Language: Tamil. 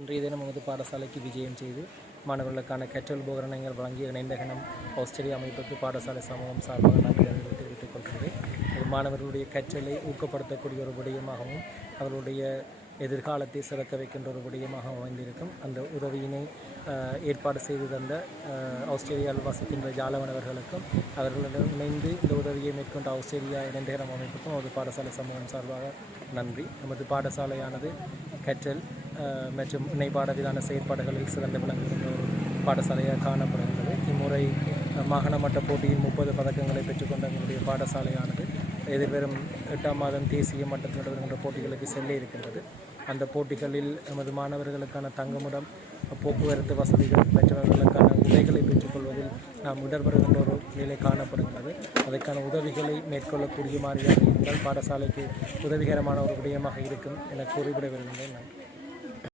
இன்றைய தினம் நமது பாடசாலைக்கு விஜயம் செய்து மாணவர்களுக்கான கற்றல் உபகரணங்கள் வழங்கிய இணைந்தகனம் ஆஸ்திரேலிய அமைப்புக்கு பாடசாலை சமூகம் சார்பாக நன்றிகளை தெரிவித்துக் கொள்கிறேன். இது மாணவர்களுடைய கற்றலை ஊக்கப்படுத்தக்கூடிய ஒரு விடயமாகவும் அவர்களுடைய எதிர்காலத்தை சிறக்க வைக்கின்ற ஒரு விடயமாக அமைந்திருக்கும். அந்த உதவியினை ஏற்பாடு செய்து தந்த ஆஸ்திரேலியாவில் வசிக்கின்ற ஜாலவனவர்களுக்கும் அவர்களுடன் இணைந்து இந்த உதவியை மேற்கொண்ட ஆஸ்திரேலியா இணைந்தகனம் அமைப்புக்கும் ஒரு பாடசாலை சமூகம் சார்பாக நன்றி. நமது பாடசாலையானது கற்றல் மற்றும் இணைப்பாடவிலான செயற்பாடுகளில் சிறந்து விளங்குகின்ற ஒரு பாடசாலையாக காணப்படுகின்றது. இம்முறை மாகாண மட்ட போட்டியில் 30 பதக்கங்களை பெற்றுக்கொண்ட எங்களுடைய பாடசாலையானது எதிர்வரும் 8ஆம் மாதம் தேசிய மட்டத்தில் நடைபெறுகின்ற போட்டிகளுக்கு செல்ல இருக்கின்றது. அந்த போட்டிகளில் நமது மாணவர்களுக்கான தங்குமிடம், போக்குவரத்து வசதிகள் மற்றவர்களுக்கான உடைகளை பெற்றுக்கொள்வதில் நாம் இடர்படுகின்ற ஒரு நிலை காணப்படுகின்றது. அதற்கான உதவிகளை மேற்கொள்ளக்கூடிய மாதிரியாக இருந்தால் பாடசாலைக்கு உதவிகரமான ஒரு விடயமாக இருக்கும் என கூறிவிட விரும்புகிறேன்.